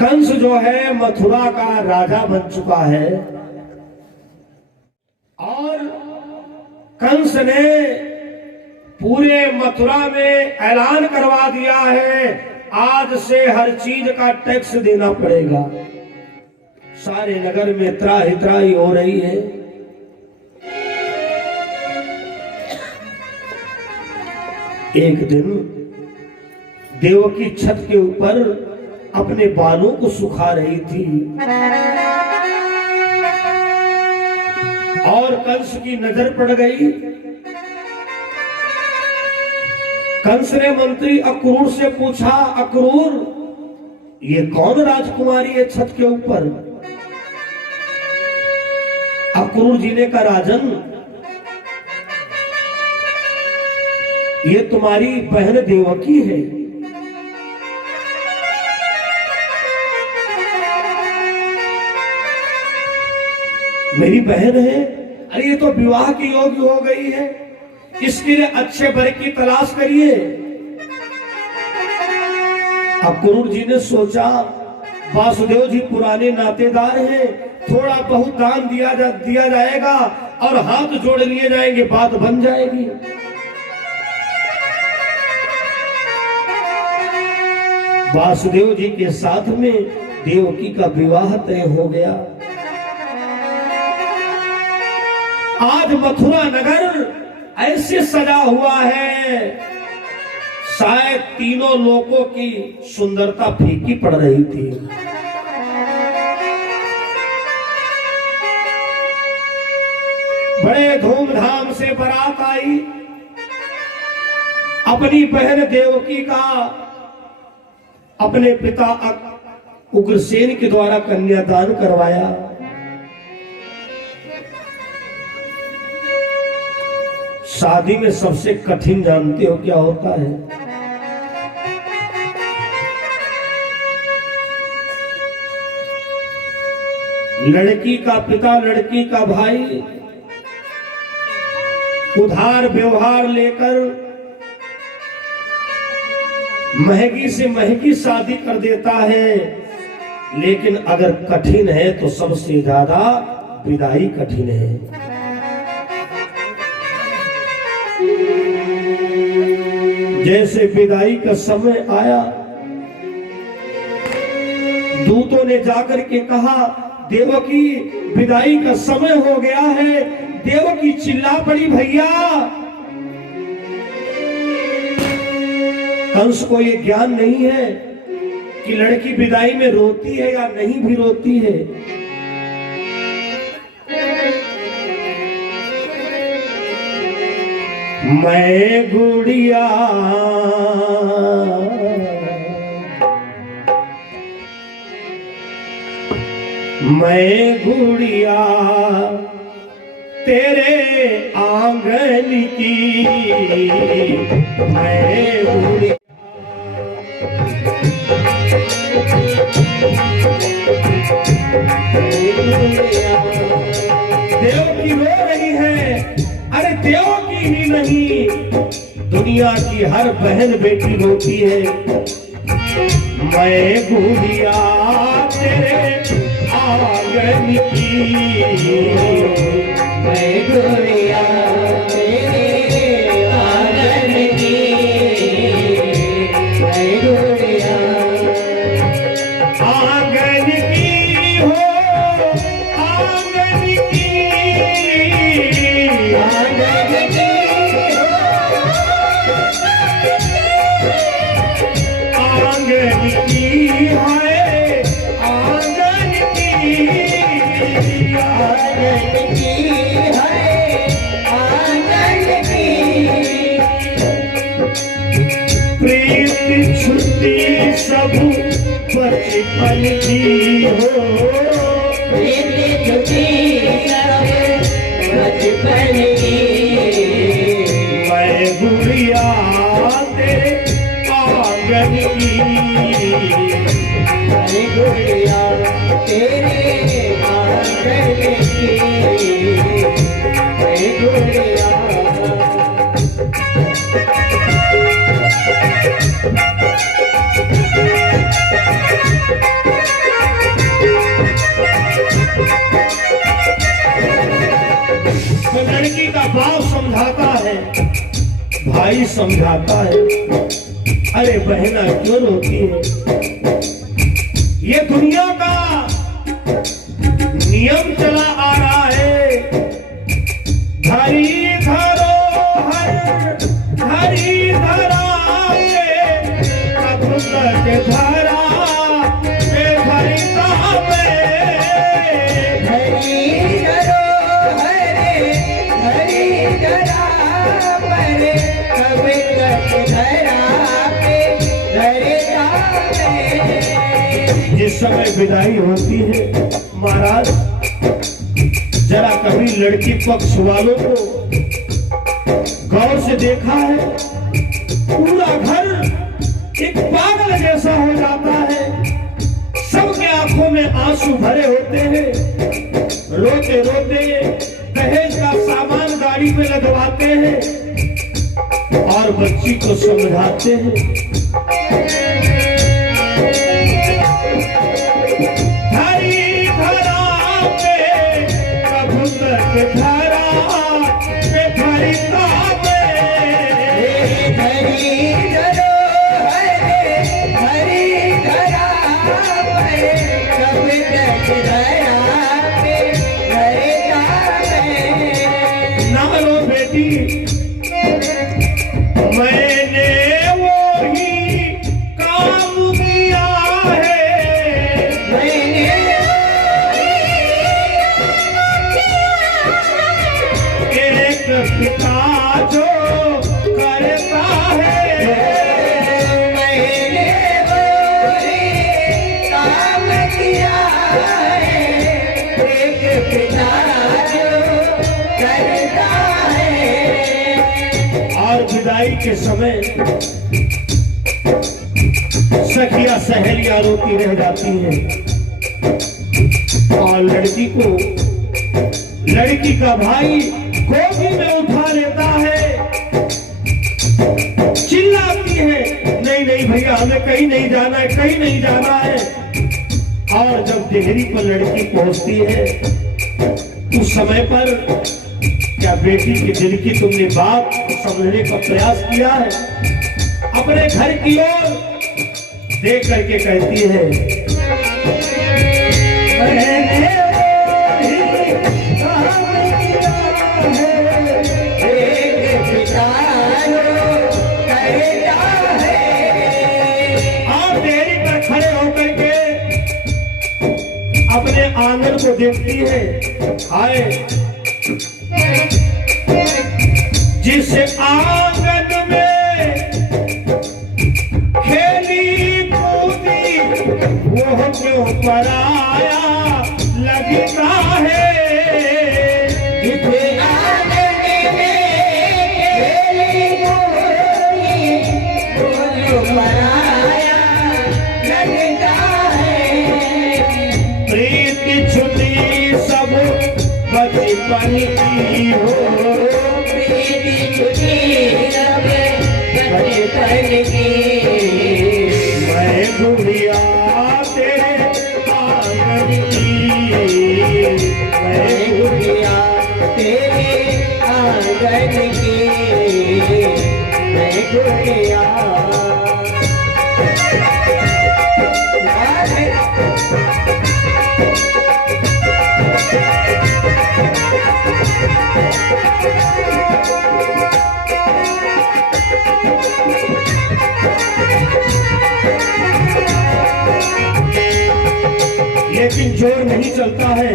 कंस जो है मथुरा का राजा बन चुका है और कंस ने पूरे मथुरा में ऐलान करवा दिया है, आज से हर चीज का टैक्स देना पड़ेगा। सारे नगर में त्राही त्राही हो रही है। एक दिन देवकी छत के ऊपर अपने बालों को सुखा रही थी और कंस की नजर पड़ गई। कंस ने मंत्री अक्रूर से पूछा, अक्रूर ये कौन राजकुमारी है छत के ऊपर? अक्रूर जी ने कहा, राजन ये तुम्हारी बहन देवकी है। मेरी बहन है? अरे ये तो विवाह की योग्य हो गई है, इसके लिए अच्छे वर की तलाश करिए। अक्रूर जी ने सोचा, वासुदेव जी पुराने नातेदार हैं, थोड़ा बहुत दान दिया जाएगा और हाथ जोड़ लिए जाएंगे, बात बन जाएगी। वासुदेव जी के साथ में देवकी का विवाह तय हो गया। आज मथुरा नगर ऐसे सजा हुआ है, शायद तीनों लोगों की सुंदरता फीकी पड़ रही थी। बड़े धूमधाम से बारात आई, अपनी बहन देवकी का अपने पिता उग्रसेन के द्वारा कन्यादान करवाया। शादी में सबसे कठिन जानते हो क्या होता है? लड़की का पिता लड़की का भाई उधार व्यवहार लेकर महंगी से महंगी शादी कर देता है, लेकिन अगर कठिन है तो सबसे ज्यादा विदाई कठिन है। जैसे विदाई का समय आया, दूतों ने जाकर के कहा, देवकी विदाई का समय हो गया है। देवकी चिल्ला पड़ी, भैया। कंस को ये ज्ञान नहीं है कि लड़की विदाई में रोती है या नहीं भी रोती है। मैं गुड़िया तेरे आंगन की, मैं गुड़िया देवकी रो रही है। अरे देवकी ही नहीं, दुनिया की हर बहन बेटी रोती है। मैं गुड़िया तेरे आंगन की, मैं गुड़िया तेरे आंगन की, मैं गुड़िया आंगन की हो, आंगन की, आंगन की हो, आंगन की है, आंगन की, आंगन की है, आंगन की। प्रीत छुट्टी सब बचपन की हो, प्रीत छुट्टी सब बचपन की, मैं गुड़िया तेरे आंगन की, मैं गुड़िया तेरे आंगन की, मैं गुड़िया। लड़की का बाप समझाता है, भाई समझाता है, अरे बहना क्यों रोती है? ये दुनिया का नियम चला आ रहा है। धरी धरोहर धरी धरा कब तक धरा जिस समय विदाई होती है महाराज, जरा कभी लड़की पक्ष वालों को गौर से देखा है, पूरा घर एक पागल जैसा हो जाता है। सबके आंखों में आंसू भरे होते हैं, रोते रोते दहेज का सामान गाड़ी में लगवाते हैं और बच्ची को समझाते हैं। धरी धरा पे कब तक धरा पे धरी पे धरी धरो हरे धरा पे कब तक धरा पे धरी पे। ना रो बेटी, मैंने वही काम किया है, मैंने एक पिता जो करता है, मैंने वही काम किया है, एक पिता जो करता है। और विदाई के समय सखिया सहेलियां रोती रह जाती हैं और लड़की को लड़की का भाई गोदी में उठा लेता है, चिल्लाती है, नहीं नहीं भैया हमें कहीं नहीं जाना है, कहीं नहीं जाना है। और जब देहरी पर लड़की पहुंचती है उस समय पर क्या बेटी के दिल की तुमने बात समझने का प्रयास किया है? अपने घर की ओर देख करके कहती है, मैंने और देरी पर खड़े होकर के अपने आंगन को देखती है, आए जिस आंगन में खेली कूदी वो क्यों पराया लगता है, जिस आंगन में खेली कूदी वो क्यों पराया लगता है। प्रीति छुटी सब बचपन की हो, प्रीति छुटी सब बचपन की, मैं गुड़िया तेरे आंगन की, मैं गुड़िया तेरे आंगन की, मैं गुड़िया। लेकिन जोर नहीं चलता है।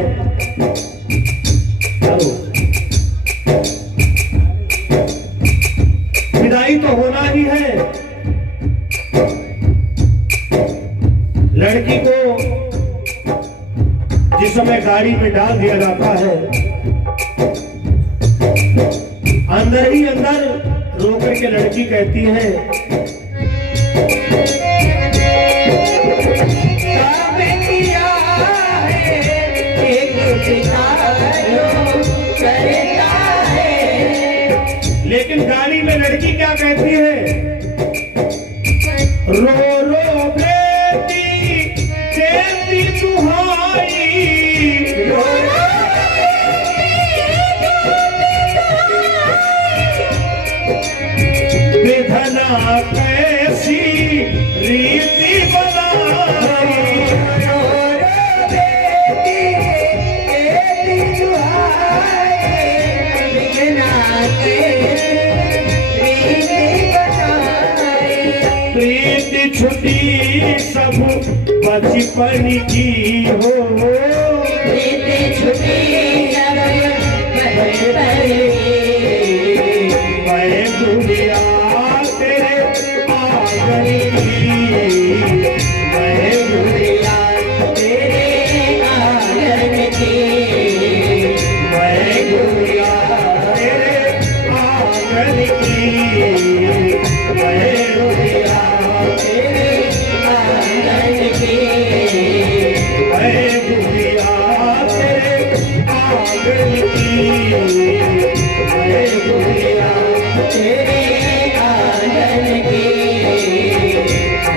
विदाई तो होना ही है। लड़की को जिस समय गाड़ी में डाल दिया जाता है, अंदर ही अंदर रोकर के लड़की कहती है, लेकिन गाड़ी में लड़की क्या कहती है, रो रो बेटी तेरी दुहाई, रो रो प्रीति बनाई प्रीति छुटी सब बचपन की हो प्रीति छुटी सब बचपन मैं गुड़िया तेरे आंगन की मैं गुड़िया तेरे आंगन की मैं गुड़िया तेरे आंगन की मैं गुड़िया तेरे आंगन की मैं गुड़िया तेरे आंगन की मैं गुड़िया तेरे आंगन की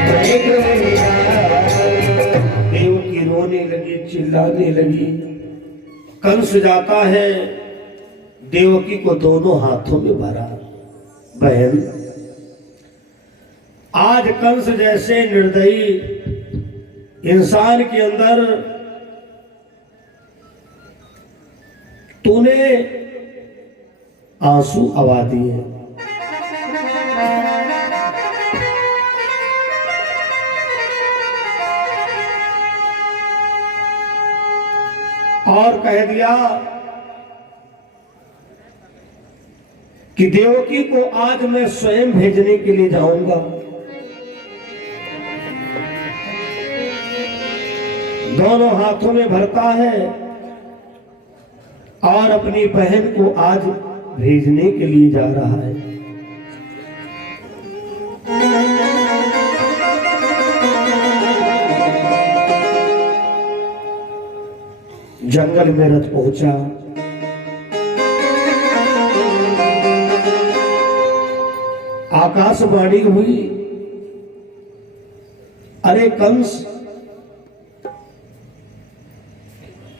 मैं गुड़िया देवकी रोने लगी, चिल्लाने लगी। कंस जाता है, देवकी को दोनों हाथों में भरा। बहन, आज कंस जैसे निर्दयी इंसान के अंदर तूने आंसू आवा दिए। और कह दिया कि देवकी को आज मैं स्वयं भेजने के लिए जाऊंगा। दोनों हाथों में भरता है और अपनी बहन को आज भेजने के लिए जा रहा है। जंगल में रथ पहुंचा। आकाशवाणी हुई, अरे कंस,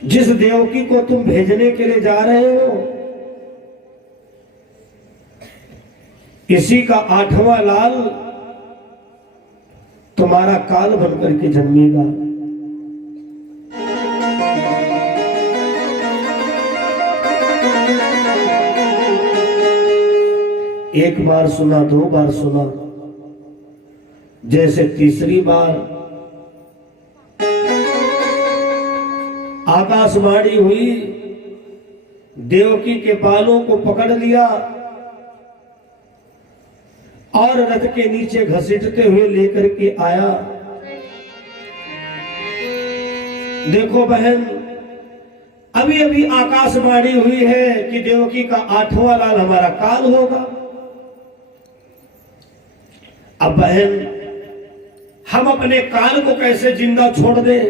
जिस देवकी को तुम भेजने के लिए जा रहे हो, इसी का 8वां लाल तुम्हारा काल बनकर के जन्मेगा। एक बार सुना, 2 बार सुना, जैसे तीसरी बार आकाशवाणी हुई, देवकी के बालों को पकड़ लिया और रथ के नीचे घसीटते हुए लेकर के आया। देखो बहन, अभी अभी आकाशवाणी हुई है कि देवकी का 8वां लाल हमारा काल होगा। अब बहन, हम अपने काल को कैसे जिंदा छोड़ दें?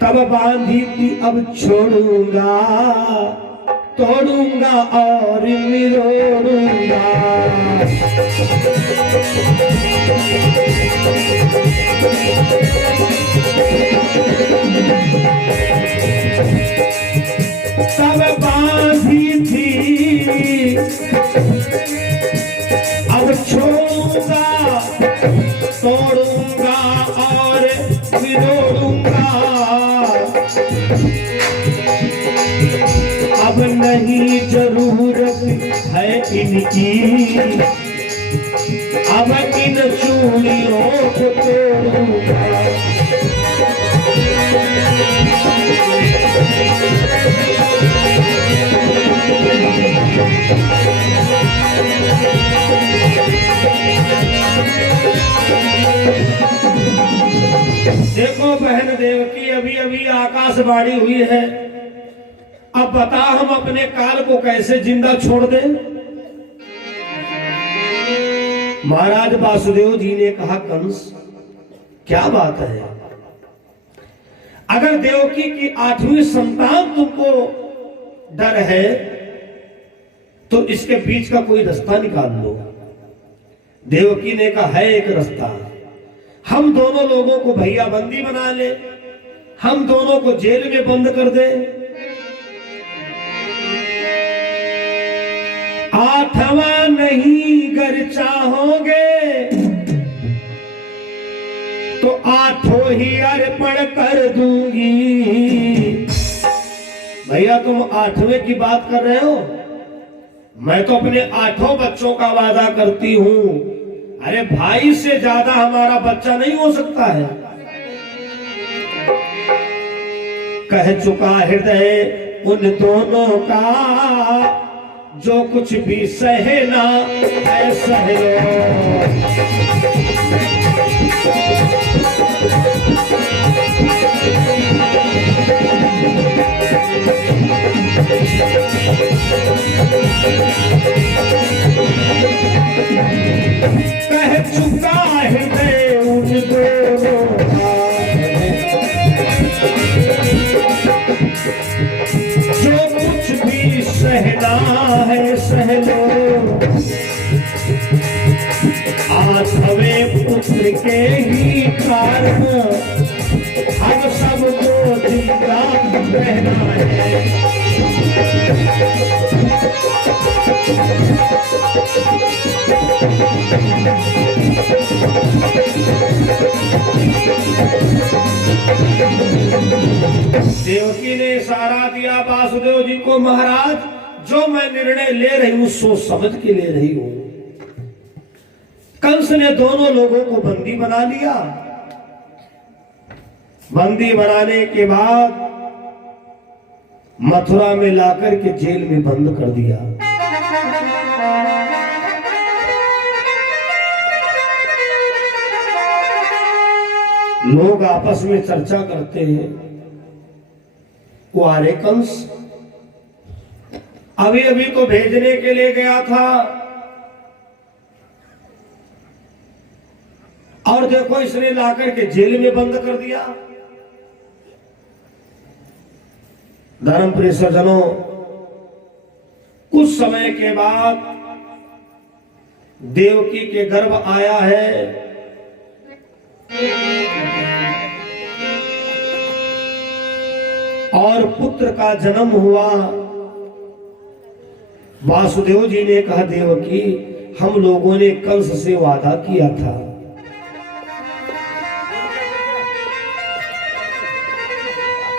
तब बांधी थी अब छोड़ूंगा, तोड़ूंगा और निरोड़ूंगा। तब बांधी थी अब छोड़ूंगा, तोड़ूंगा और निरोड़ूंगा। अब नहीं जरूरत है इनकी, अब इन चूड़ियों को तोड़ूंगा। देखो बहन देवकी, अभी अभी आकाशवाणी हुई है, अब बता हम अपने काल को कैसे जिंदा छोड़ दें? महाराज वासुदेव जी ने कहा, कंस क्या बात है? अगर देवकी की 8वीं संतान तुमको डर है तो इसके बीच का कोई रास्ता निकाल लो। देवकी ने कहा, है एक रास्ता, हम दोनों लोगों को भैया बंदी बना ले, हम दोनों को जेल में बंद कर दे आठवां नहीं गर चाहोगे तो आठों ही अर्पण कर दूंगी। भैया तुम आठवें की बात कर रहे हो, मैं तो अपने आठों बच्चों का वादा करती हूं। अरे भाई से ज्यादा हमारा बच्चा नहीं हो सकता है। कह चुका हृदय उन दोनों का, जो कुछ भी सहना है सह लो। कह चुका हृदय उन दोनों का, जो कुछ भी सहना है सह लो। आठवें पुत्र के ही कारण हम सबको जिंदा रहना है। देवकी ने इशारा दिया वासुदेव जी को, महाराज जो मैं निर्णय ले रही हूं सोच समझ के ले रही हूं। कंस ने दोनों लोगों को बंदी बना लिया। बंदी बनाने के बाद मथुरा में लाकर के जेल में बंद कर दिया। लोग आपस में चर्चा करते हैं, वो अरे कंस अभी अभी तो भेजने के लिए गया था और देखो इसने लाकर के जेल में बंद कर दिया। धर्म प्रिय सज्जनों, कुछ समय के बाद देवकी के गर्भ आया है। और पुत्र का जन्म हुआ। वासुदेव जी ने कहा, देवकी हम लोगों ने कंस से वादा किया था,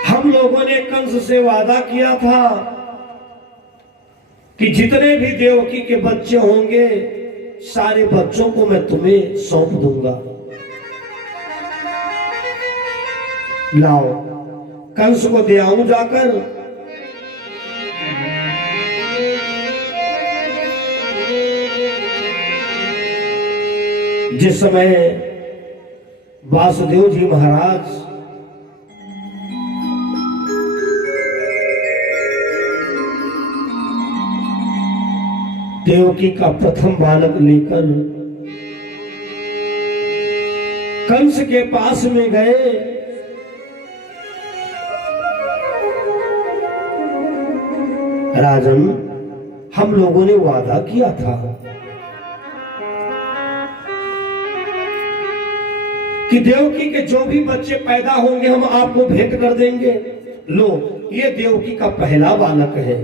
हम लोगों ने कंस से वादा किया था कि जितने भी देवकी के बच्चे होंगे सारे बच्चों को मैं तुम्हें सौंप दूंगा। लाओ कंस को दे आऊं जाकर। जिस समय वासुदेव जी महाराज देवकी का प्रथम बालक लेकर कंस के पास में गए, राजन हम लोगों ने वादा किया था कि देवकी के जो भी बच्चे पैदा होंगे हम आपको भेंट कर देंगे। लो ये देवकी का पहला बालक है।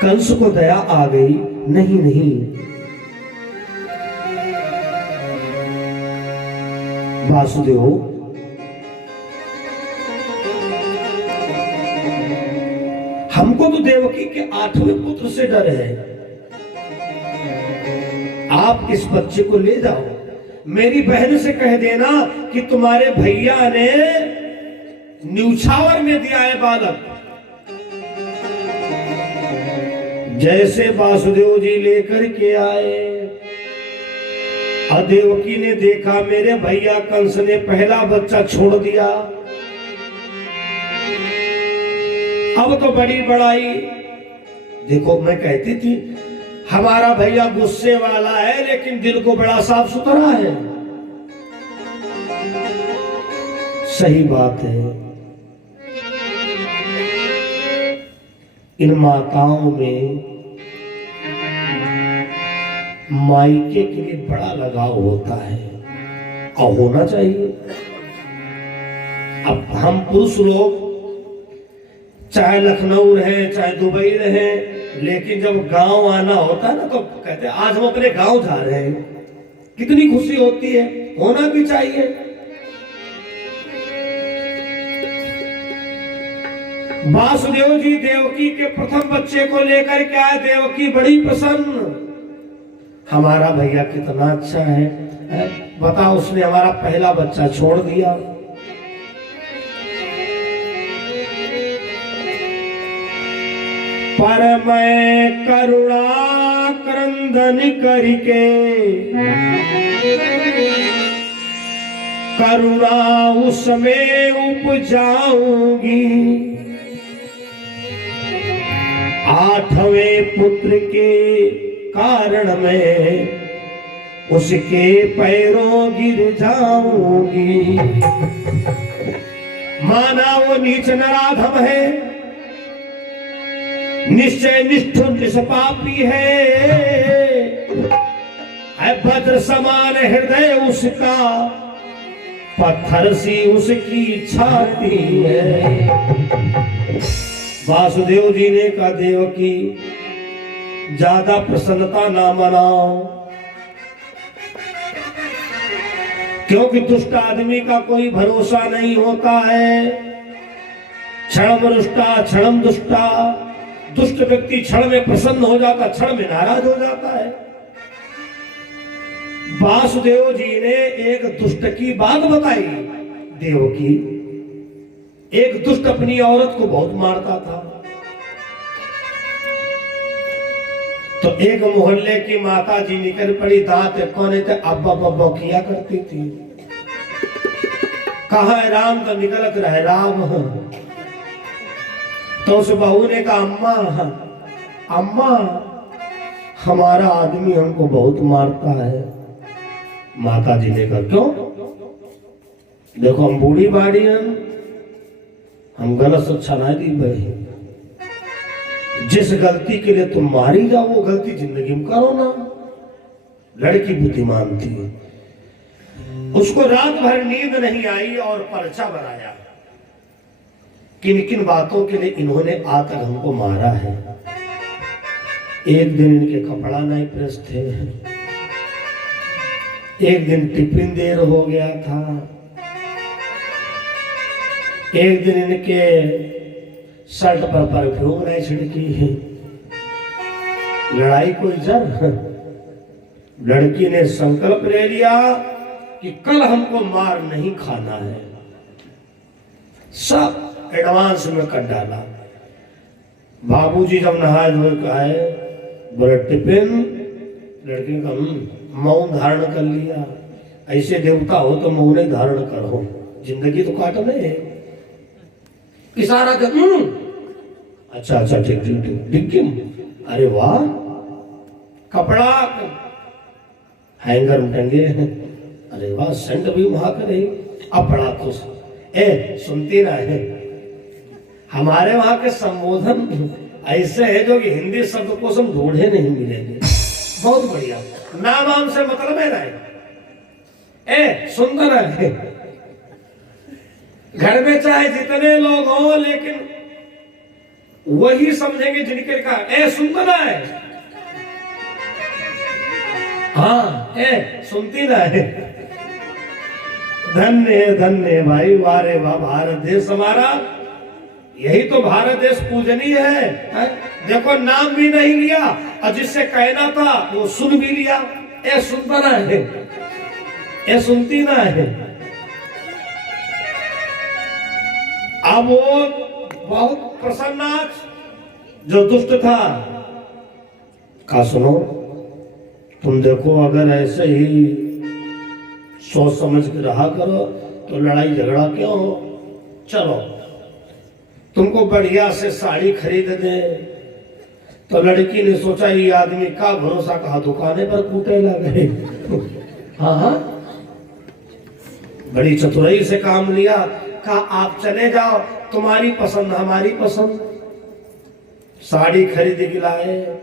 कंस को दया आ गई, नहीं नहीं वासुदेव हमको तो देवकी के 8वें पुत्र से डर है। आप इस बच्चे को ले जाओ, मेरी बहन से कह देना कि तुम्हारे भैया ने न्यूछावर में दिया है बालक। जैसे वासुदेव जी लेकर के आए, देवकी ने देखा मेरे भैया कंस ने पहला बच्चा छोड़ दिया। अब तो बड़ी बड़ाई, देखो मैं कहती थी हमारा भैया गुस्से वाला है लेकिन दिल को बड़ा साफ सुथरा है। सही बात है। इन माताओं में मायके के लिए बड़ा लगाव होता है और होना चाहिए। अब हम पुरुष लोग चाहे लखनऊ रहे चाहे दुबई रहे, लेकिन जब गांव आना होता है ना तो कहते हैं आज हम अपने गांव जा रहे हैं। कितनी खुशी होती है, होना भी चाहिए। वासुदेव जी देवकी के प्रथम बच्चे को लेकर के आए। देवकी बड़ी प्रसन्न, हमारा भैया कितना अच्छा है, बता उसने हमारा पहला बच्चा छोड़ दिया। पर मैं करुणा क्रंदन करके करुणा उसमें उपजाऊंगी। 8वें पुत्र के कारण में उसके पैरों गिर जाऊंगी। माना वो नीच नराधम है, निश्चय निष्ठुर निष्पापी है वज्र समान हृदय उसका, पत्थर सी उसकी छाती है। वासुदेव जी ने कहा देवकी ज्यादा प्रसन्नता ना मनाओ, क्योंकि दुष्ट आदमी का कोई भरोसा नहीं होता है। क्षणम रुष्टा क्षणम दुष्टा, दुष्ट व्यक्ति क्षण में प्रसन्न हो जाता, क्षण में नाराज हो जाता है। वासुदेव जी ने एक दुष्ट की बात बताई। देवकी, एक दुष्ट अपनी औरत को बहुत मारता था, तो एक मोहल्ले की माता जी निकल पड़ी, दांत कोने थे अब्बा बब्बा किया करती थी। कहा है राम, तो निकलत रहे राम। तो उस बहू ने कहा अम्मा अम्मा हमारा आदमी हमको बहुत मारता है। माता जी ने कहा क्यों? देखो हम बूढ़ी बाड़ी हम गलत शिक्षा नहीं दी भाई। जिस गलती के लिए तुम मारी जाओ वो गलती जिंदगी में करो ना। लड़की बुद्धिमान थी, उसको रात भर नींद नहीं आई और पर्चा बनाया किन किन बातों के लिए इन्होंने आज तक हमको मारा है। एक दिन इनके कपड़ा नहीं प्रेस थे, एक दिन टिफिन देर हो गया था, एक दिन इनके शर्ट पर परफ्यूम नहीं छिड़की। लड़ाई कोई जर, लड़की ने संकल्प ले लिया कि कल हमको मार नहीं खाना है। सब एडवांस में कर डाला। बाबूजी जब नहाए धोए आए, बोले टिफिन, लड़के का मौन धारण कर लिया। ऐसे देवता हो तो मौन ही धारण करो, जिंदगी तो काटने है। इशारा कर अच्छा अच्छा ठीक ठीक ठीक ठीक। अरे वाह, कपड़ा हैंगर में टंगे, अरे वाह सेंट भी वहां करे। अब पड़ा तो सुनती ना है। हमारे वहां के संबोधन ऐसे है जो कि हिंदी शब्द को हम ढूंढे नहीं मिलेंगे। बहुत बढ़िया, नाम आम से मतलब है ना। सुंदर है। घर में चाहे जितने लोग हो, लेकिन वही समझेंगे जिनके का सुंदर है। हाँ सुनती ना है। धन्य धन्य भाई, वारे वाह भारत देश हमारा। यही तो भारत देश पूजनीय है। देखो नाम भी नहीं लिया और जिससे कहना था वो सुन भी लिया। सुनता ना है, सुनती ना है। अब वो बहुत प्रसन्न जो दुष्ट था, कहा सुनो तुम देखो, अगर ऐसे ही सोच समझ के रहा करो तो लड़ाई झगड़ा क्यों हो। चलो तुमको बढ़िया से साड़ी खरीद दे। तो लड़की ने सोचा ये आदमी का भरोसा, कहा दुकाने पर कूटे लगे। हाँ हाँ, बड़ी चतुराई से काम लिया। कहा आप चले जाओ, तुम्हारी पसंद हमारी पसंद। साड़ी खरीद के लाए,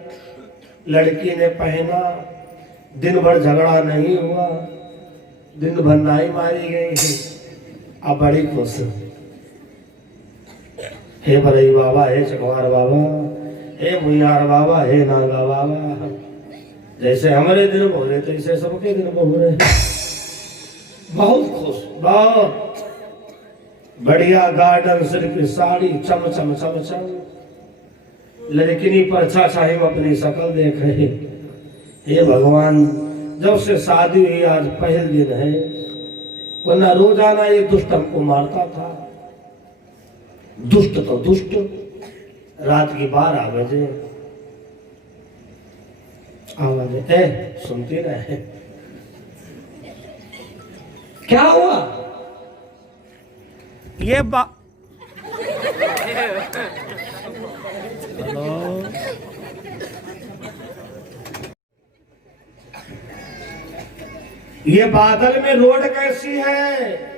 लड़की ने पहना। दिन भर झगड़ा नहीं हुआ, दिन भर नाई मारी गई। अब बड़ी खुश। हे बलई बाबा, हे चकवार बाबा, हे मुयार बाबा, हे नागा बाबा। जैसे हमारे दिन बोले तैसे सबके दिन बोले। बहुत खुश, बहुत बढ़िया गार्डन, सिर की साड़ी चम चम चम चम, लड़किनी पर छाछाई में अपनी शक्ल देख रहे। हे भगवान, जब से शादी हुई आज पहले दिन है, वरना रोजाना ये दुष्ट हमको मारता था। दुष्ट तो दुष्ट, रात की 12 बजे आवाज सुनती रहे। क्या हुआ? ये ये बादल में रोड कैसी है?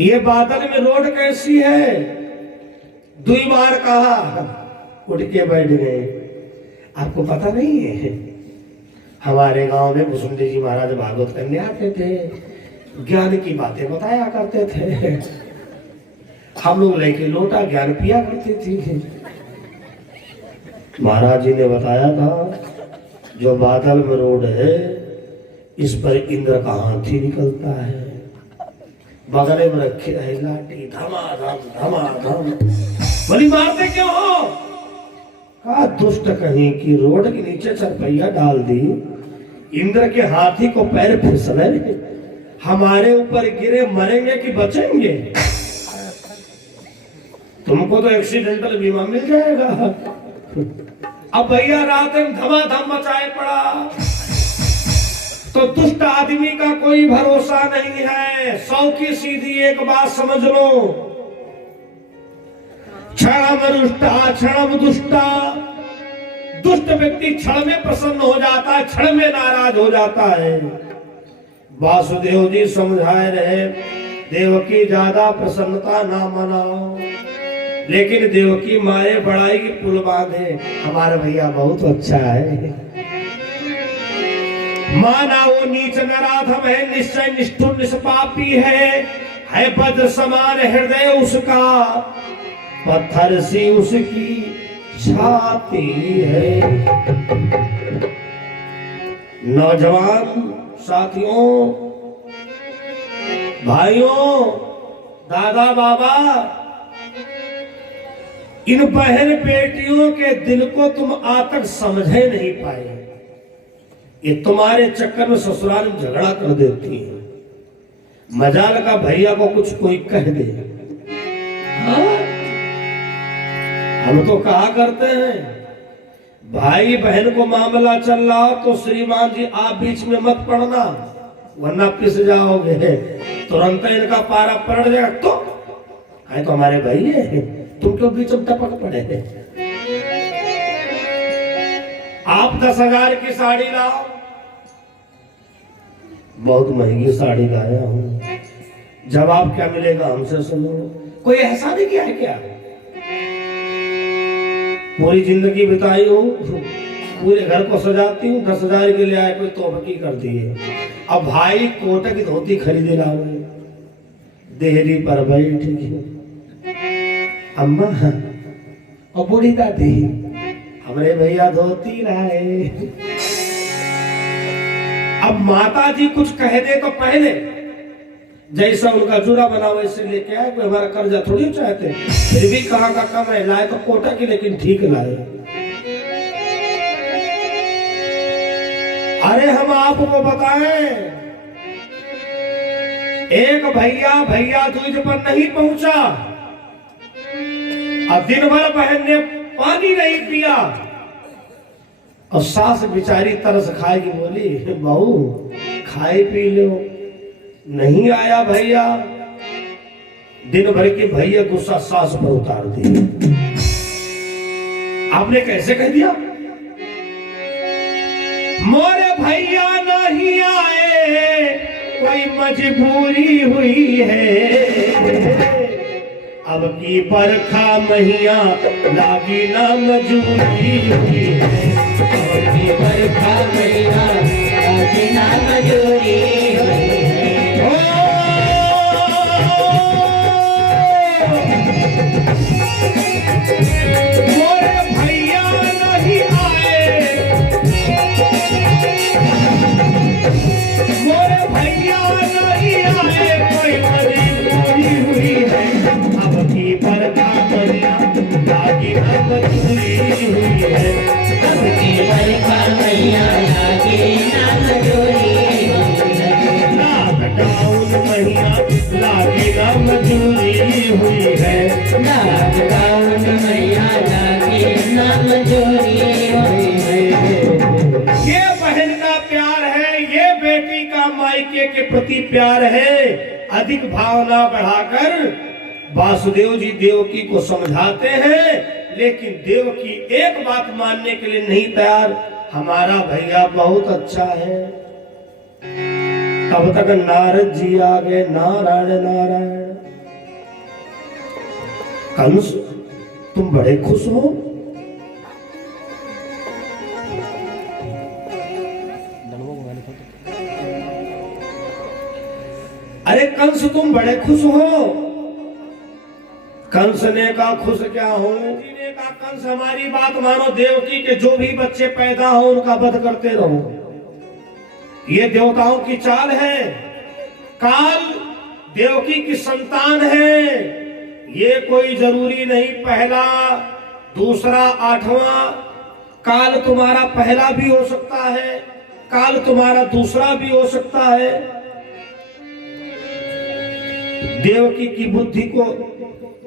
ये बादल में रोड कैसी है? 2 बार कहा, उठ के बैठ गए। आपको पता नहीं है, हमारे गांव में भुसुंडी जी महाराज भागवत करने आते थे, ज्ञान की बातें बताया करते थे। हम लोग लेके लोटा ज्ञान पिया करते थे। महाराज जी ने बताया था, जो बादल में रोड है, इस पर इंद्र का हाथी निकलता है, बगले में रखे रहे लाठी, धमाधम धमाधम। बोली मारते क्यों हो? कहा दुष्ट कहीं की रोड के नीचे चरपैया डाल दी, इंद्र के हाथी को पैर फिसले, हमारे ऊपर गिरे, मरेंगे कि बचेंगे? तुमको तो एक्सीडेंटल बीमा मिल जाएगा। अब भैया रात में धमाधम मचाए पड़ा, तो दुष्ट आदमी का कोई भरोसा नहीं है। 100 की सीधी एक बात समझ लो, क्षणम रुष्टा क्षणम दुष्टा। दुष्ट व्यक्ति क्षण में प्रसन्न हो जाता है, क्षण में नाराज हो जाता है। वासुदेव जी समझाए रहे, देवकी ज्यादा प्रसन्नता ना मनाओ, लेकिन देवकी मारे बड़ाई की पुल बांधे। हमारा भैया बहुत अच्छा है। माना वो नीच नराधम है, निश्चय निष्ठुर निष्पापी है वज्र समान हृदय उसका, पत्थर सी उसकी छाती है। नौजवान साथियों, भाइयों, दादा बाबा, इन बहन बेटियों के दिल को तुम आज तक समझे नहीं पाए। ये तुम्हारे चक्कर में ससुराल में झगड़ा कर देती है। मजाल का भैया को कुछ कोई कह दे, हाँ? हम तो कहा करते हैं, भाई बहन को मामला चल रहा हो तो श्रीमान जी आप बीच में मत पड़ना, वरना पिस जाओगे। तुरंत इनका पारा पड़ जाएगा। तो है तो हमारे भाई है, तुम क्यों बीच में टपक पड़े? आप 10,000 की साड़ी लाओ, बहुत महंगी साड़ी लाया हूं, जवाब क्या मिलेगा हमसे सुनो। कोई ऐसा नहीं किया है क्या? पूरी जिंदगी बिताई हूं, पूरे घर को सजाती हूँ, 10,000 के लिए आए, कोई तोहफी कर दी है। अब भाई कोटा की धोती खरीदे लाओगे, देहरी पर बैठ गई अम्मा और बूढ़ी दादी, हमारे भैया धोती लाए। अब माता जी कुछ कह दे तो पहले जैसा उनका जुड़ा बना वैसे लेके आए, कोई हमारा कर्जा थोड़ी चाहते। फिर भी कहाँ का कम है, लाए तो कोटा की, लेकिन ठीक लाए। अरे हम आपको बताएं, एक भैया दूज पर नहीं पहुंचा, अब दिन भर बहन ने पानी नहीं पिया, और सास बेचारी तरस खाएगी, बोली बहू खाए पी लो। नहीं आया भैया, दिन भर के भैया गुस्सा सास पर उतार दिया। आपने कैसे कह दिया? मोरे भैया नहीं आए, कोई मजबूरी हुई है, अब की बरखा मैया लागी ना मजबूरी हुई है, अब की बरखा मैया लागी ना मजबूरी हुई है। मजबूरी हुई है। सबकी बरखा मैया लागे ना मजूरी हुई है। लॉकडाउन महीना लागे ना मजूरी हुई है। लॉकडाउन मैया लागे ना मजूरी हुई है। ये बहन का प्यार है, ये बेटी का मायके के प्रति प्यार है। अधिक भावना बढ़ाकर वासुदेव जी देवकी को समझाते हैं, लेकिन देवकी एक बात मानने के लिए नहीं तैयार। हमारा भैया बहुत अच्छा है। तब तक नारद जी आ गए। नारायण नारायण। कंस, तुम बड़े खुश हो? अरे कंस, तुम बड़े खुश हो? कंस ने कहा, खुश क्या हो? जी ने कहा, कंस हमारी बात मानो, देवकी के जो भी बच्चे पैदा हो उनका वध करते रहो। ये देवताओं की चाल है। काल देवकी की संतान है। ये कोई जरूरी नहीं पहला, दूसरा, आठवां। काल तुम्हारा पहला भी हो सकता है, काल तुम्हारा दूसरा भी हो सकता है। देवकी की बुद्धि को,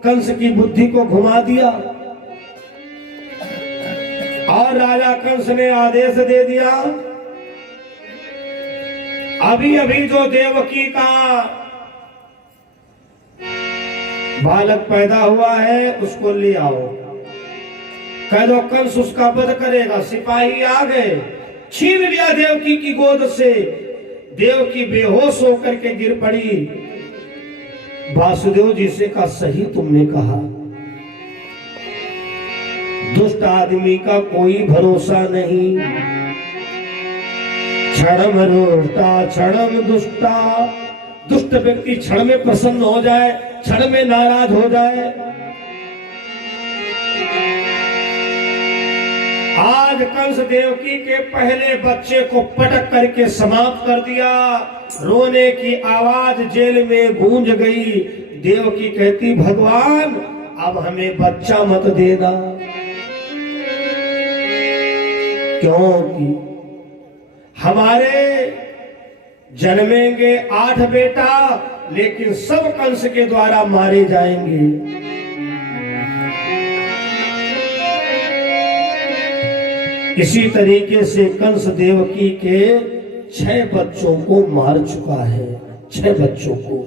कंस की बुद्धि को घुमा दिया और राजा कंस ने आदेश दे दिया, अभी अभी जो देवकी का बालक पैदा हुआ है उसको ले आओ। कह दो कंस उसका वध करेगा। सिपाही आ गए, छीन लिया देवकी की गोद से। देवकी बेहोश होकर के गिर पड़ी। वासुदेव जी से कहा, सही तुमने कहा, दुष्ट आदमी का कोई भरोसा नहीं। क्षणम रोष्टा क्षणम दुष्टा। दुष्ट व्यक्ति क्षण में प्रसन्न हो जाए, क्षण में नाराज हो जाए। आज कंस देवकी के पहले बच्चे को पटक करके समाप्त कर दिया। रोने की आवाज जेल में गूंज गई। देवकी कहती, भगवान अब हमें बच्चा मत देना, क्योंकि हमारे जन्मेंगे 8 बेटा, लेकिन सब कंस के द्वारा मारे जाएंगे। इसी तरीके से कंस देवकी के 6 बच्चों को मार चुका है, 6 बच्चों को।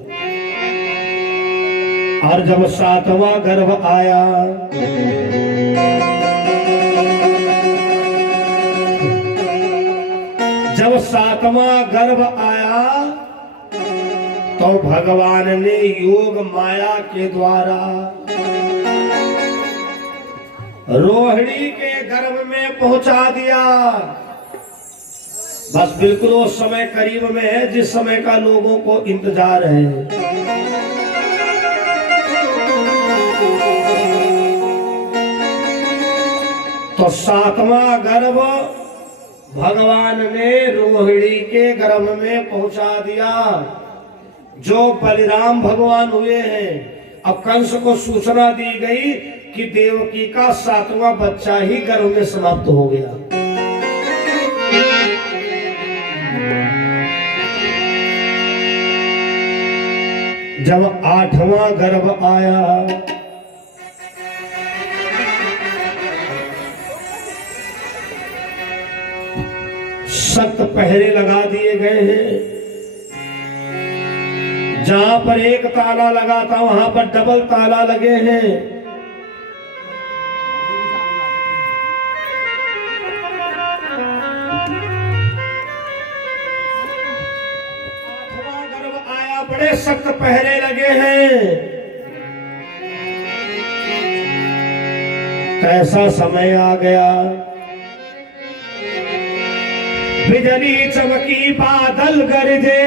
और जब 7वां गर्भ आया, जब 7वां गर्भ आया तो भगवान ने योग माया के द्वारा रोहिणी के गर्भ में पहुंचा दिया। बस बिल्कुल उस समय करीब में है जिस समय का लोगों को इंतजार है। तो 7वां गर्भ भगवान ने रोहिणी के गर्भ में पहुंचा दिया, जो बलिराम भगवान हुए हैं। अब कंस को सूचना दी गई कि देवकी का 7वां बच्चा ही गर्भ में समाप्त हो गया। जब 8वां गर्भ आया, सख्त पहरे लगा दिए गए हैं। जहां पर एक ताला लगा था वहां पर डबल ताला लगे हैं। बड़े सख्त पहरे लगे हैं। कैसा समय आ गया, बिजली चमकी बादल गरजे,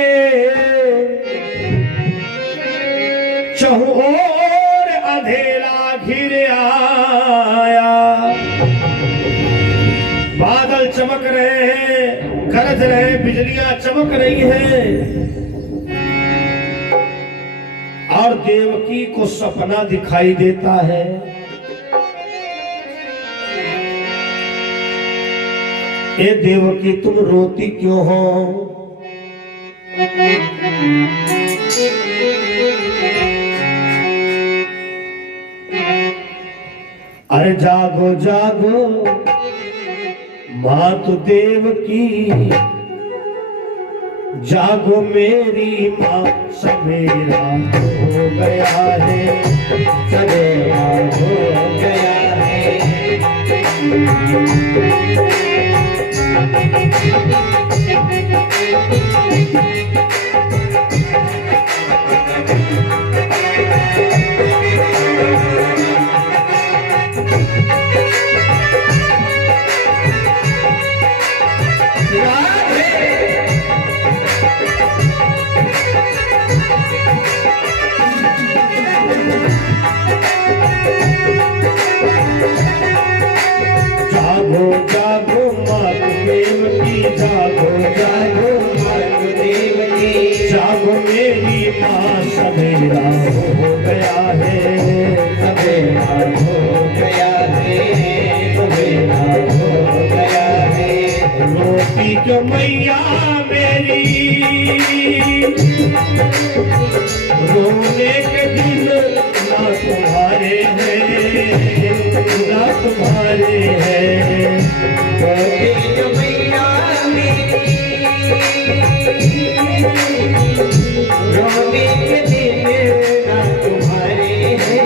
चहुओर अंधेरा घिर आया। बादल चमक रहे हैं, गरज रहे, बिजलियां चमक रही हैं। और देवकी को सपना दिखाई देता है। ए देवकी तुम रोती क्यों हो? अरे जागो जागो मात देवकी, जागो मेरी माँ, सवेरा हो गया है, सवेरा हो गया है। जागो जागो मात देवकी, जागो जागो मात देवकी, जागो मेरी माँ, सवेरा हो गया है, सवेरा हो गया है, सवेरा हो गया है। रोटी जो मैया मेरी, रोने के दिन ना तुम्हारे हैं, ना तुम्हारे हैं। रोटी जो मैया मेरी, रोने के दिन ना तुम्हारे हैं, ना तुम्हारे हैं।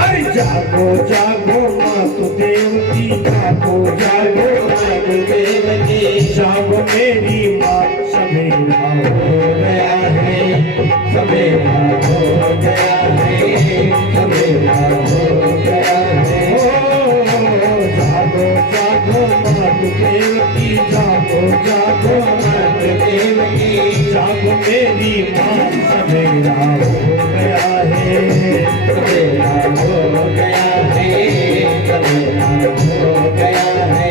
अरे जागो जागो मात देवकी, जागो जागो मात देवकी, जागो मेरी माँ, सवेरा हो गया है, सवेरा हो गया है, सवेरा हो गया है। ओ जागो जागो मात देवकी, जागो जागो मात देवकी, जागो मेरी माँ, सवेरा हो गया है, सवेरा हो गया है, सवेरा हो गया है।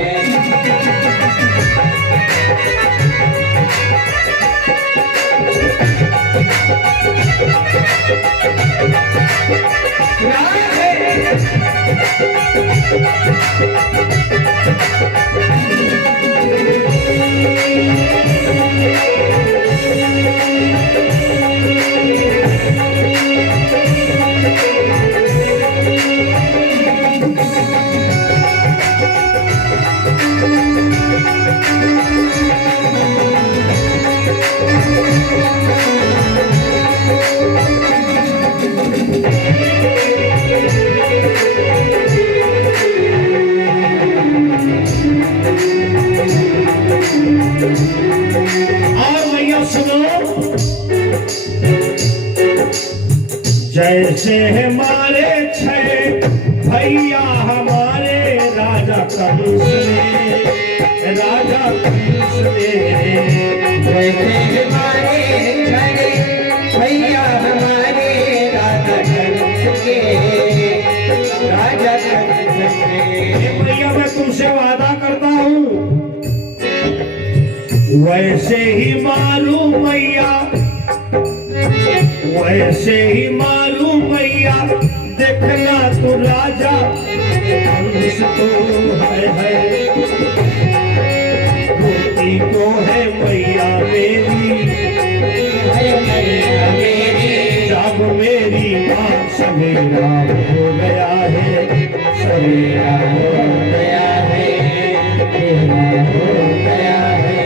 और भैया सुनो, जैसे हमारे छह भैया हमारे राजा कंस ने, राजा कंस ने, जैसे हमारे छड़े भैया हमारे राजा कंस के, राजा कंस के। भैया मैं तुमसे वादा करता हूँ, वैसे ही मालूम भैया, वैसे ही मालूम भैया, देखना तो राजा कंस तो है, रोटी तो है मैया मेरी, है मैया मेरी, जब मेरी माँ, सवेरा हो गया है, सवेरा हो गया है, सवेरा हो गया है।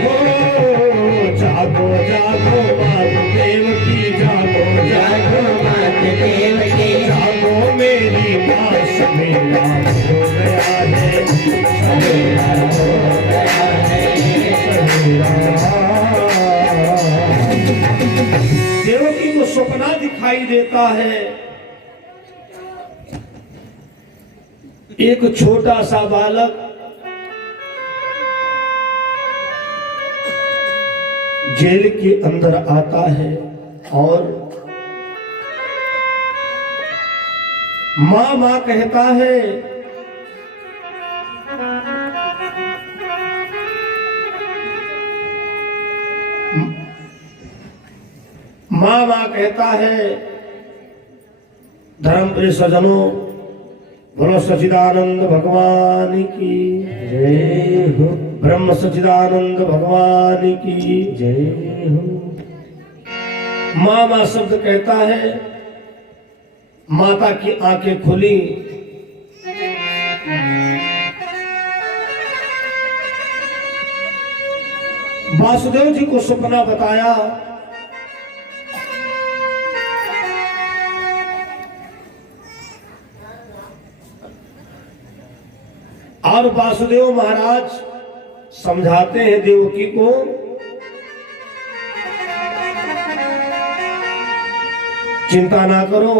जागो जागो मात देवकी, जागो जागो मात देवकी, जागो मेरी माँ, सवेरा हो गया है, सवेरा हो गया है, देवकी को सपना दिखाई देता है, एक छोटा सा बालक जेल के अंदर आता है और माँ माँ कहता है, माँ माँ कहता है, धर्मप्रिय सज्जनों, बोलो सच्चिदानंद भगवान की जय हो, ब्रह्म सच्चिदानंद भगवान की जय हो। माँ माँ शब्द कहता है, माता की आंखें खुली, वासुदेव जी को सपना बताया, और वासुदेव महाराज समझाते हैं देवकी को, चिंता ना करो,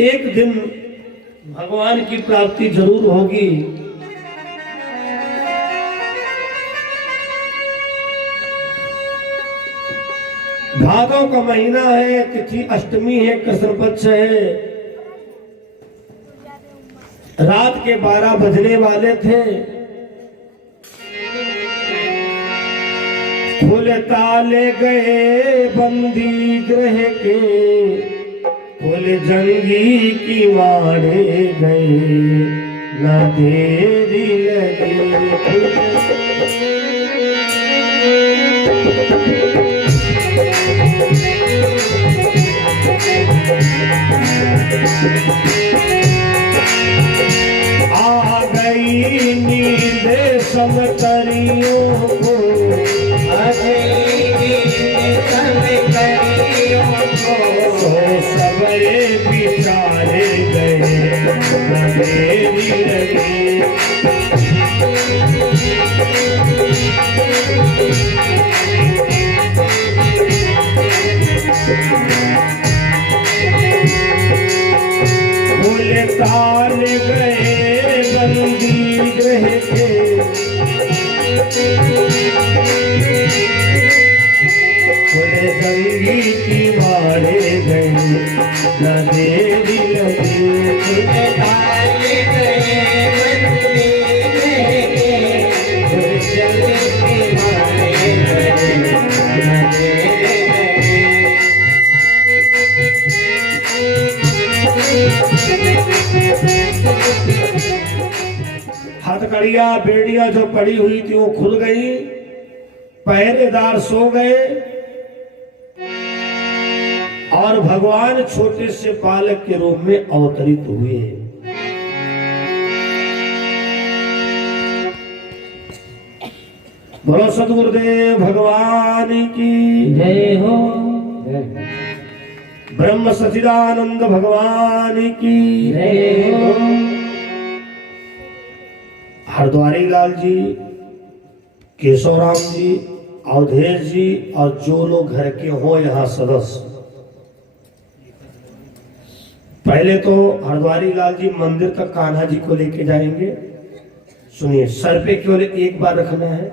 एक दिन भगवान की प्राप्ति जरूर होगी। भादों का महीना है, तिथि अष्टमी है, कृष्ण पक्ष है, रात के 12 बजने वाले थे। खुले ताले गए बंदी ग्रह के, खुले जंगी की वाड़े गए, न देरी लगे। आ गई नींद समतरियों को, आ गई नींद समतरियों को, सबरे बिचारे गए, न देरी लगे। खुले ताल गए बंदी ग्रह के, खुले जंगी की मारे गए, न देरी लगी। खुले ताले गए बंदी ग्रह के, खुले जंगी की मारे गए, न देरी लगी। हथकड़ियां बेड़ियां जो पड़ी हुई थी वो खुल गई, पहरेदार सो गए, और भगवान छोटे से बालक के रूप में अवतरित हुए। बोलो सद्गुरुदेव भगवान की जय हो, ब्रह्म सच्चिदानंद भगवान की जय हो। हरद्वारी लाल जी, केशवराम जी, अवधेश जी और जो लोग घर के हो यहाँ सदस्य, पहले तो हरद्वारी लाल जी मंदिर तक कान्हा जी को लेके जाएंगे। सुनिए, सर पे केवल एक बार रखना है।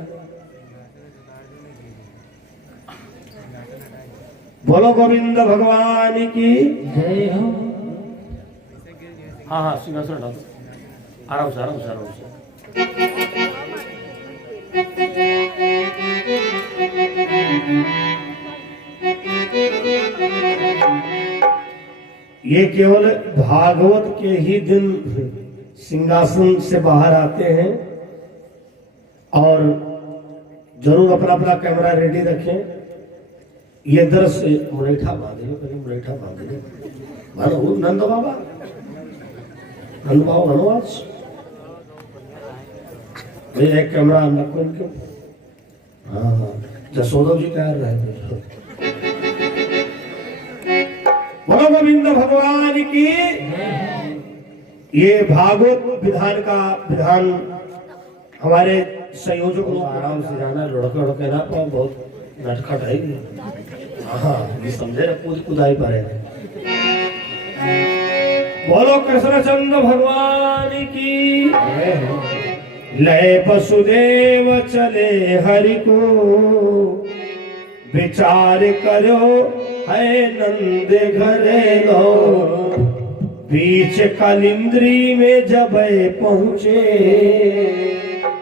बोलो गोविंद भगवान की जय हो। हाँ हाँ, सिंहासन डालो, आराम से आराम से आराम से। ये केवल भागवत के ही दिन सिंहासन से बाहर आते हैं, और जरूर अपना अपना कैमरा रेडी रखें। ये दृश्य मुरैठा बांधे, कहीं मुरैठा बांधे मानो नंद बाबा, नंद बाबा मनोज, एक कैमरा अंदर खोल के। हाँ हाँ, जसोदा जी कह रहे हैं। बोलो गोविंद भगवान की। ये भागवत विधान का विधान हमारे संयोजक लोग आराम से जाना, लुढ़क लुढ़के ना पाओ, बहुत नटखट है ये। हाँ, ये समझे ना, कूद कुदाई पर है। बोलो कृष्णचंद्र भगवान की। लय वसुदेव चले हरि को, विचार करो है नंद घरे लो। बीच कलिंद्री में जब पहुंचे,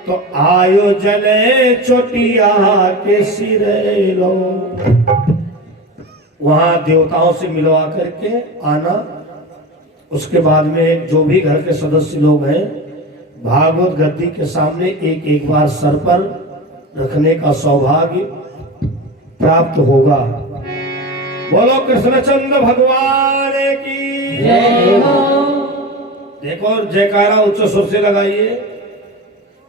तो आयो जले चोटिया के सिरे लो। वहां देवताओं से मिलवा करके आना, उसके बाद में जो भी घर के सदस्य लोग हैं भागवत गद्दी के सामने एक एक बार सर पर रखने का सौभाग्य प्राप्त होगा। बोलो कृष्णचंद्र भगवान की जय हो। देखो जयकारा उच्च स्वर से लगाइए।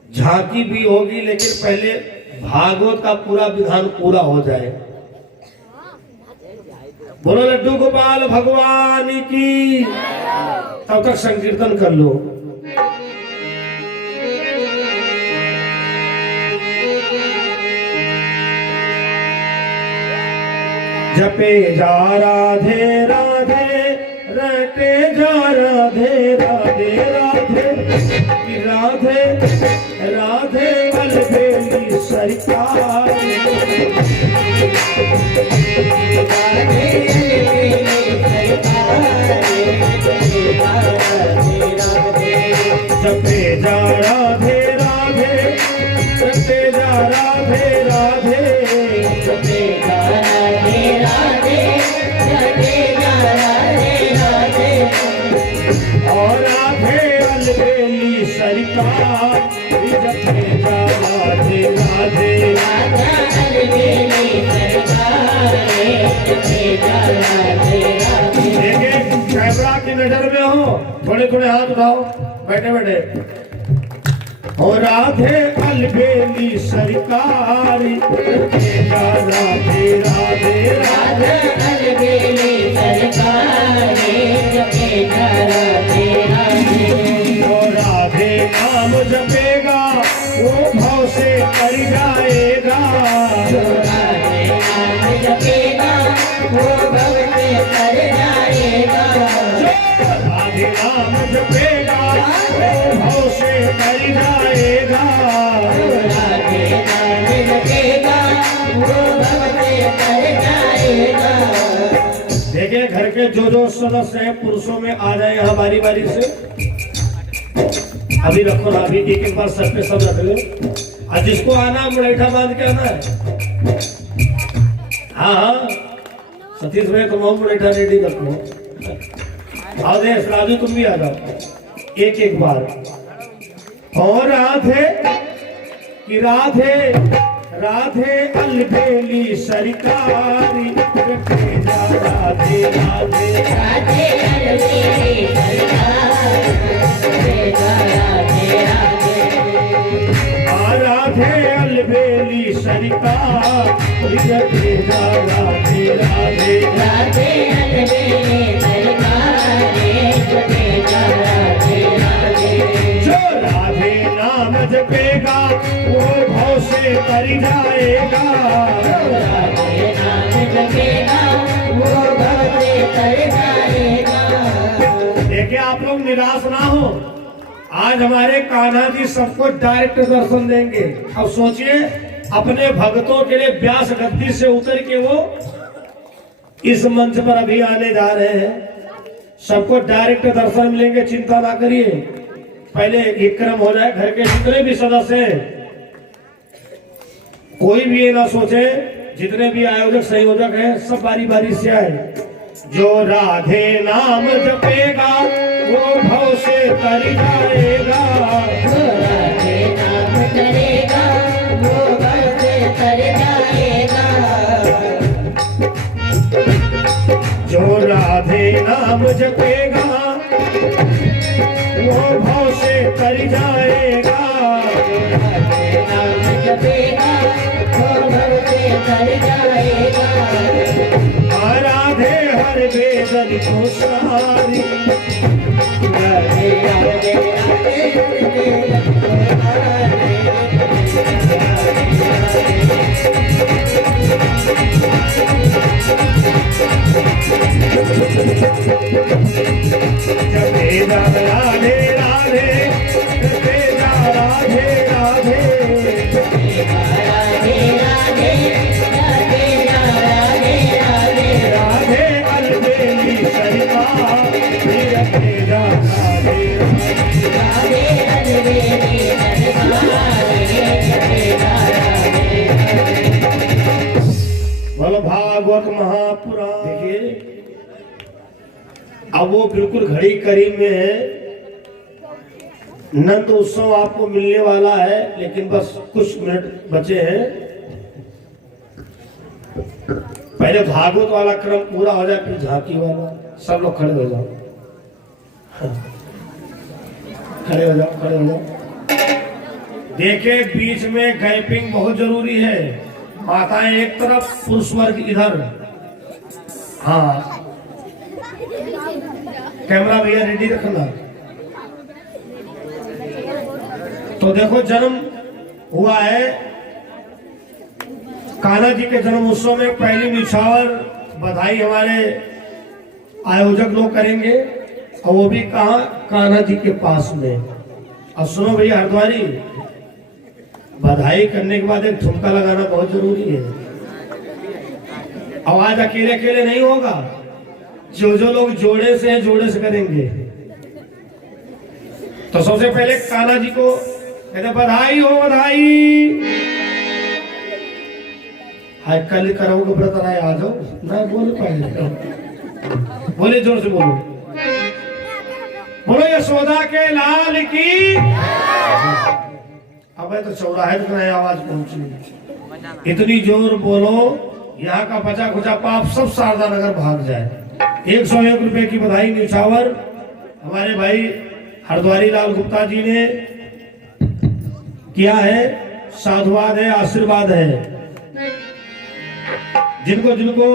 झांकी भी होगी लेकिन पहले भागवत का पूरा विधान पूरा हो जाए। बोलो लड्डू गोपाल भगवान की। तब तक संकीर्तन कर लो। जपे जा राधे राधे रटे जा राधे राधे राधे राधे राधे अलबेली सरकार। जपे जा राधे राधे रटे जा राधे राधे जपे जा राधे राधे रटे जा राधे राधे और राधे अलबेली सरकार। जपे जा राधे राधे राधा अलबेली सरकार जपे जा राधे राधे। देखिए कैमरा की नजर में हो, थोड़े थोड़े हाथ उठाओ बैठे बैठे। और राधे अलबेली सरकारी जपे जा राधे राधे राधा अलबेली सरकार जपे जा राधे राधे। और राधे नाम जपेगा वो भाव से कर जाएगा। जो राधे नाम जपेगा वो भव से तर जाएगा। जो राधे नाम जपेगा वो भाव से कर जाएगा। जो राधे नाम जपेगा वो भव से तर जाएगा। देखिए घर के जो सदस्य हैं पुरुषों में आ जाए यहाँ बारी बारी से। अभी रखो ना, अभी एक एक बार सर पे सब रख ले। और जिसको आना मुरैठा बांध के आना है। हाँ हाँ सतीश भाई तुम मुरैठा रेडी कर लो। आओ देश राजू तुम भी आ जाओ एक एक बार। और राधे कि राधे राधे अलबेली सरकारी जपे जा राधे राधे राधे अलबेली सरकार जपे जा राधे राधे। राधे अलबेली सरकार जपे जा राधे राधे राधे अलबेली सरकार जपे जा राधे राधे। जो राधे नाम जपेगा वो भाव से कर जाएगा। राधे नाम जपेगा वो भव से तर जाएगा। देखिए आप लोग निराश ना हो। आज हमारे कान्हा जी सबको डायरेक्ट दर्शन देंगे। अब सोचिए अपने भक्तों के लिए व्यास गद्दी से उतर के वो इस मंच पर अभी आने जा रहे हैं। सबको डायरेक्ट दर्शन मिलेंगे, चिंता ना करिए। पहले एक क्रम हो जाए। घर के जितने भी सदस्य हैं कोई भी ये ना सोचे, जितने भी आयोजक संयोजक हैं सब बारी बारी से आए। जो राधे नाम जपेगा वो भव से तर जाएगा। जो राधे नाम करेगा वो भव से तर जाएगा। जो राधे नाम जपेगा वो भव से तर जाएगा। राधे नाम जपेगा वो भव से तर जाएगा। राधे हर वेदन को सारी राधे राधे राधे जपे जा राधे राधे जपे जा राधे राधे राधे राधे राधे राधे राधे राधे अलबेली सरकार जपे जा राधे राधे अलबेली सरकार जपे जा राधे राधे। बोलो भागवत महापुराण। देखिए अब वो बिल्कुल घड़ी करीब में है, नंद उत्सव आपको मिलने वाला है, लेकिन बस कुछ मिनट बचे हैं। पहले भागवत वाला क्रम पूरा हो जाए, फिर झांकी वाला। सब लोग खड़े हो जाओ, खड़े हो जाओ, खड़े हो जाओ। देखे बीच में गैपिंग बहुत जरूरी है। माताएं एक तरफ, पुरुष वर्ग इधर। हाँ, कैमरा भैया रेडी रखना। तो देखो जन्म हुआ है कान्हा जी के जन्म उत्सव में। पहली निछावर बधाई हमारे आयोजक लोग करेंगे, और वो भी कहा, कान्हा जी के पास में। अब सुनो भैया हरद्वारी, बधाई करने के बाद एक ठुमका लगाना बहुत जरूरी है। आवाज अकेले अकेले नहीं होगा, जो लोग जोड़े से हैं जोड़े से करेंगे। तो सबसे पहले कान्हा जी को कहते बधाई हो, बधाई। हाय कल कराओगे व्रत राय, आ जाओ ना, बोल पाए, बोले जोर से बोलो, बोलो यशोदा के लाल की। अब तो चौराहे तक आवाज पहुंची, इतनी जोर बोलो यहाँ का बचा खुचा पाप सब शारदा नगर भाग जाए। 101 रुपए की बधाई निछावर हमारे भाई हरद्वारी लाल गुप्ता जी ने किया है। साधुवाद है, आशीर्वाद है। जिनको जिनको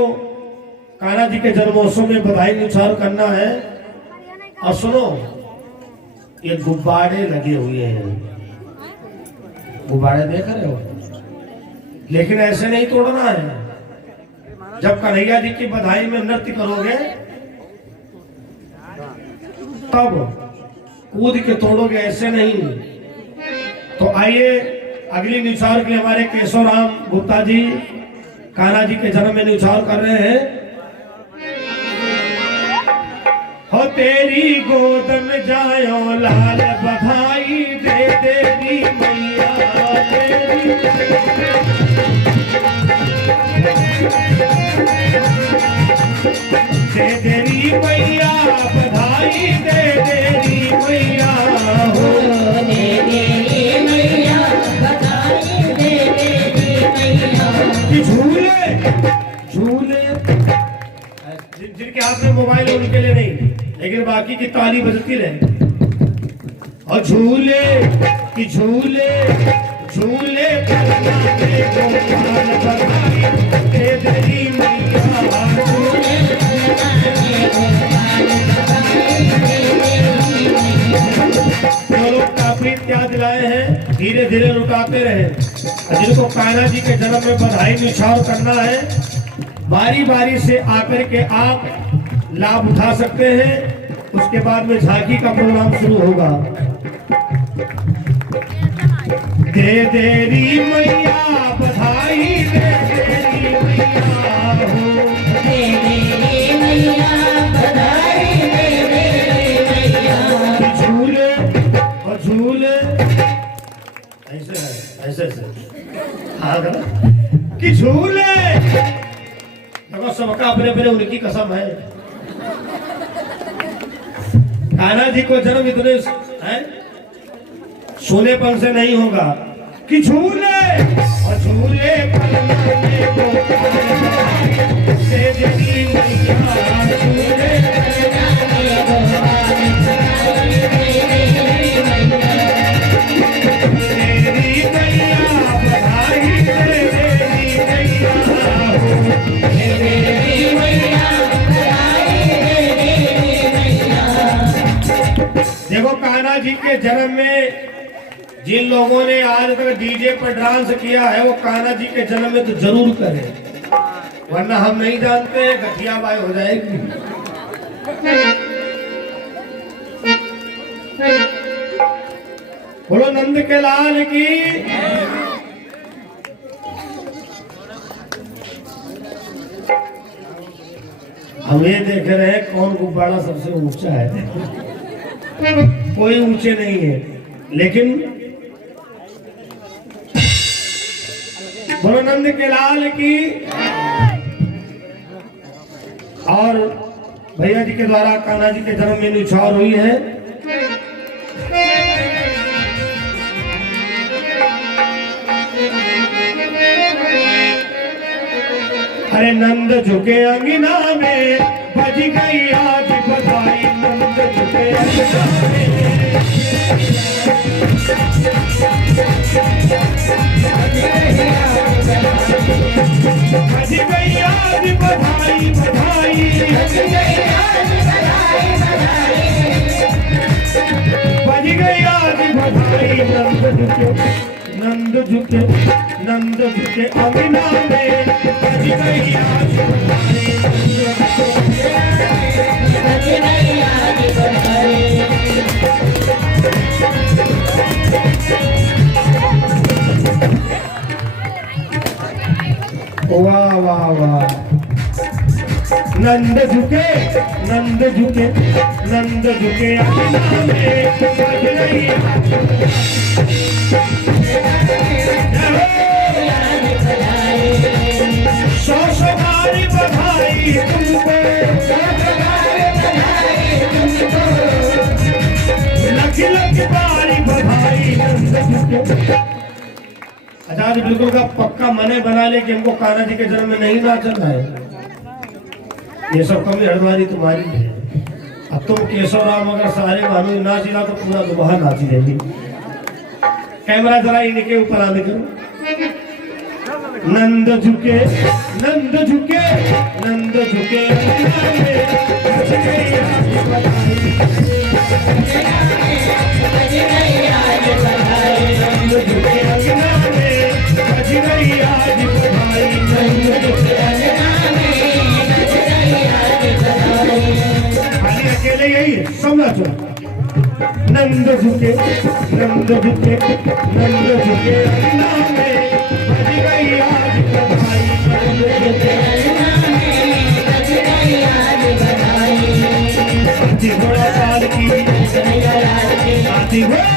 कान्हा जी के जन्मोत्सव में बधाई निछावर करना है। और सुनो, ये गुब्बारे लगे हुए हैं, गुब्बारे देख रहे हो, लेकिन ऐसे नहीं तोड़ना है। जब कन्हैया जी की बधाई में नृत्य करोगे तब कूद के तोड़ोगे, ऐसे नहीं। तो आइए अगली निछावर के लिए हमारे केशव राम गुप्ता जी कान्हा जी के जन्म में निछावर कर रहे हैं। हो तेरी गोद में जायो लाल, बधाई दे तेरी मैया, दे तेरी मैया, बधाई दे तेरी मैया, हो दे तेरी मैया, बधाई दे तेरी मैया। कि झूले झूले, जिनके हाथ में मोबाइल है उनके लिए नहीं, लेकिन बाकी की ताली बजती रहे। और झूले कि झूले झूले दे तेरी मैया, जो लोग काफी त्याग दिलाए हैं धीरे धीरे लुटाते रहे। जिनको कान्हा जी के जन्म में बधाई निछावर करना है, बारी बारी से आकर के आप लाभ उठा सकते हैं। उसके बाद में झांकी का प्रोग्राम शुरू होगा। दे तेरी मैया, बधाई दे तेरी मैया, हो दे तेरी मैया, बधाई दे तेरी मैया। झूले और झूले ऐसे है, ऐसे ऐसे हाँ कि झूले। देखो सबका अपने अपने उनकी कसम है। कान्हा जी को जन्म इतने है सोनेपन से नहीं होगा कि झूले और झूले देखो कान्हा जी के जन्म में जिन लोगों ने आज तक डीजे पर डांस किया है वो कान्हा जी के जन्म में तो जरूर करें, वरना हम नहीं जानते हैं गठिया बाई हो जाएगी। बोलो नंद के लाल की। हम ये देख रहे हैं कौन गुब्बारा सबसे ऊंचा है। कोई ऊंचे नहीं है, लेकिन बोलो नंद के लाल की। और भैया जी के द्वारा कान्हा जी के जन्म में न्यौछावर हुई है। अरे नंद झुके अंगना में बज गई आज बधाई, नंद झुके अंगना में बज गई आज बधाई बधाई, बज गई आज बधाई। नंद झुके नंद झुके अंगना में बज गई आज बधाई, बज गई आज बधाई। वाह वाह वाह। नंद झुके नंद झुके नंद झुके अंगना में बज गई आज सौ सौ बारी बधाई तुमको, लख लख बारी बधाई। आजाद बिल्कुल का पक्का मने बना ले कि हमको कान्हा जी के जन्म में नहीं नाचना है। ये सब कमी हड़वारी तुम्हारी है। अब तुम केशव राम अगर सारे मानो नाचिला तो पूरा दुबहा नाची रहेगी। कैमरा जरा इनके ऊपर आने करो। नंद झुके नंद झुके नंद झुके अंगना में बज गई आज बधाई, बज गई आज बधाई। नंद झुके अंगना में बज गई आज बधाई, नंद झुके अंगना में बज गई आज बधाई। खाली अकेले यही समझ लो। नंद झुके नंद झुके नंद झुके अंगना में बज गई आज बधाई, नंद झुके अंगना में बज गई आज बधाई। हाथी घोड़ा पाल की जय लाल की हाथी घोड़ा